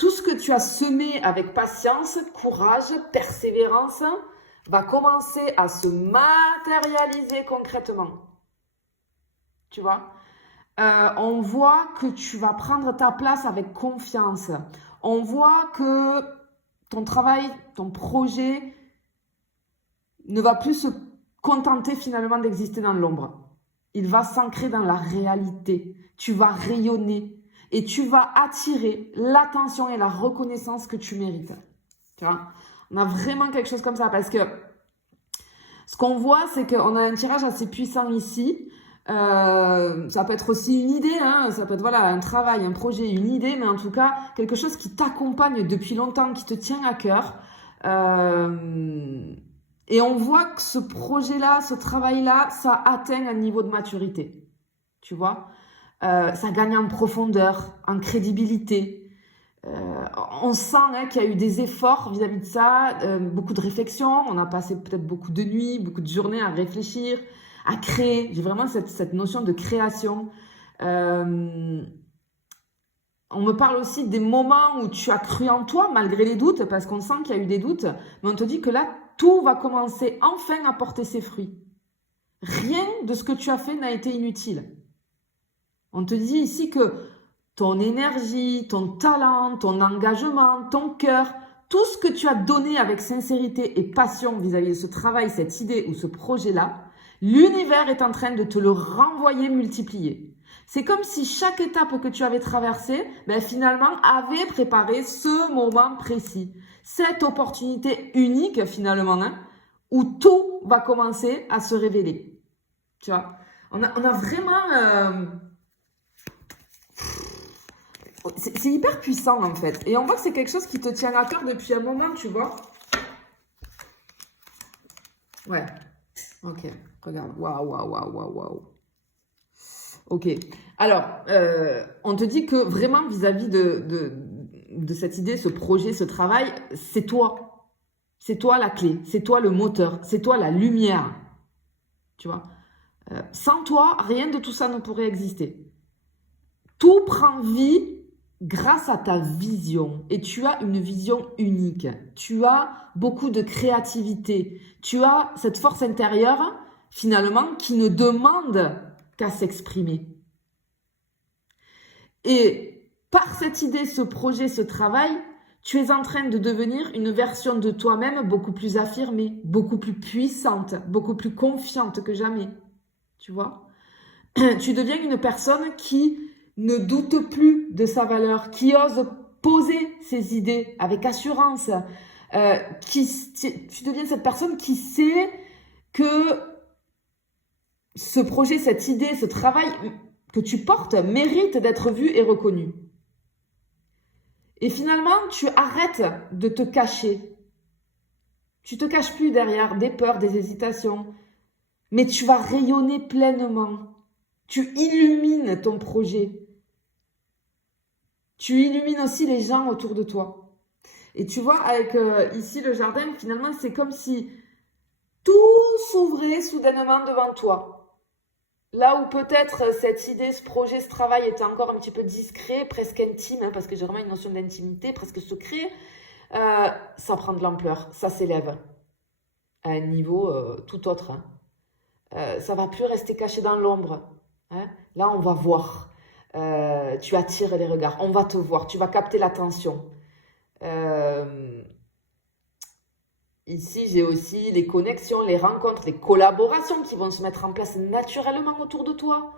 tout ce que tu as semé avec patience, courage, persévérance, va commencer à se matérialiser concrètement. Tu vois? On voit que tu vas prendre ta place avec confiance. On voit que ton travail, ton projet ne va plus se contenter finalement d'exister dans l'ombre. Il va s'ancrer dans la réalité. Tu vas rayonner et tu vas attirer l'attention et la reconnaissance que tu mérites. Tu vois? On a vraiment quelque chose comme ça parce que ce qu'on voit, c'est qu'on a un tirage assez puissant ici. Ça peut être aussi une idée, hein, ça peut être voilà, un travail, un projet, une idée, mais en tout cas, quelque chose qui t'accompagne depuis longtemps, qui te tient à cœur. Et on voit que ce projet-là, ce travail-là, ça atteint un niveau de maturité. Tu vois? Ça gagne en profondeur, en crédibilité. On sent qu'il y a eu des efforts vis-à-vis de ça, beaucoup de réflexion. On a passé peut-être beaucoup de nuits, beaucoup de journées à réfléchir, à créer. J'ai vraiment cette notion de création. On me parle aussi des moments où tu as cru en toi malgré les doutes, parce qu'on sent qu'il y a eu des doutes, mais on te dit que là, tout va commencer enfin à porter ses fruits. Rien de ce que tu as fait n'a été inutile. On te dit ici que ton énergie, ton talent, ton engagement, ton cœur, tout ce que tu as donné avec sincérité et passion vis-à-vis de ce travail, cette idée ou ce projet-là, l'univers est en train de te le renvoyer multiplié. C'est comme si chaque étape que tu avais traversée, finalement, avait préparé ce moment précis. Cette opportunité unique, finalement, hein, où tout va commencer à se révéler. Tu vois, on a vraiment... C'est hyper puissant, en fait. Et on voit que c'est quelque chose qui te tient à cœur depuis un moment, tu vois. Ouais. Ok. Regarde. Waouh. Ok. Alors, on te dit que vraiment, vis-à-vis de cette idée, ce projet, ce travail, c'est toi. C'est toi la clé. C'est toi le moteur. C'est toi la lumière. Tu vois. Sans toi, rien de tout ça ne pourrait exister. Tout prend vie grâce à ta vision. Et tu as une vision unique. Tu as beaucoup de créativité. Tu as cette force intérieure, finalement, qui ne demande qu'à s'exprimer. Et par cette idée, ce projet, ce travail, tu es en train de devenir une version de toi-même beaucoup plus affirmée, beaucoup plus puissante, beaucoup plus confiante que jamais. Tu vois? Tu deviens une personne qui ne doute plus de sa valeur, qui ose poser ses idées avec assurance. Tu deviens cette personne qui sait que ce projet, cette idée, ce travail que tu portes mérite d'être vu et reconnu. Et finalement, tu arrêtes de te cacher. Tu te caches plus derrière des peurs, des hésitations, mais tu vas rayonner pleinement. Tu illumines ton projet. Tu illumines aussi les gens autour de toi. Et tu vois, avec ici le jardin, finalement, c'est comme si tout s'ouvrait soudainement devant toi. Là où peut-être cette idée, ce projet, ce travail était encore un petit peu discret, presque intime, hein, parce que j'ai vraiment une notion d'intimité, presque secret, ça prend de l'ampleur, ça s'élève à un niveau tout autre. Hein. Ça ne va plus rester caché dans l'ombre. Hein. Là, on va voir. Tu attires les regards, on va te voir, tu vas capter l'attention. Ici, j'ai aussi les connexions, les rencontres, les collaborations qui vont se mettre en place naturellement autour de toi.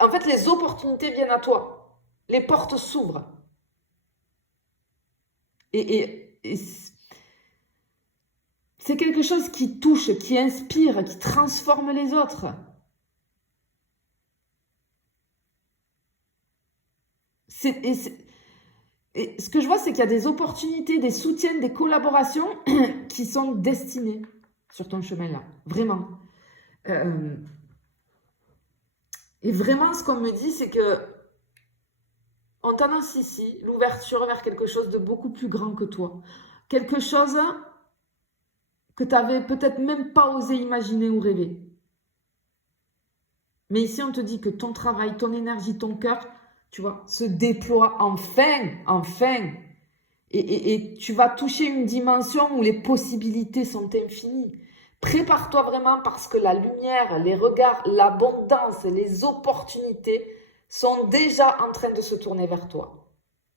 En fait, les opportunités viennent à toi. Les portes s'ouvrent. Et c'est quelque chose qui touche, qui inspire, qui transforme les autres. Et ce que je vois, c'est qu'il y a des opportunités, des soutiens, des collaborations qui sont destinées sur ton chemin là. Vraiment. Et vraiment, ce qu'on me dit, c'est que on t'annonce ici l'ouverture vers quelque chose de beaucoup plus grand que toi. Quelque chose que tu n'avais peut-être même pas osé imaginer ou rêver. Mais ici, on te dit que ton travail, ton énergie, ton cœur, tu vois, se déploie enfin. Et tu vas toucher une dimension où les possibilités sont infinies. Prépare-toi vraiment parce que la lumière, les regards, l'abondance, les opportunités sont déjà en train de se tourner vers toi.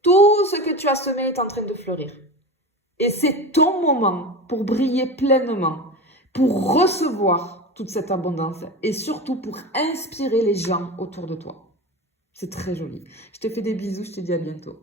Tout ce que tu as semé est en train de fleurir. Et c'est ton moment pour briller pleinement, pour recevoir toute cette abondance et surtout pour inspirer les gens autour de toi. C'est très joli. Je te fais des bisous, je te dis à bientôt.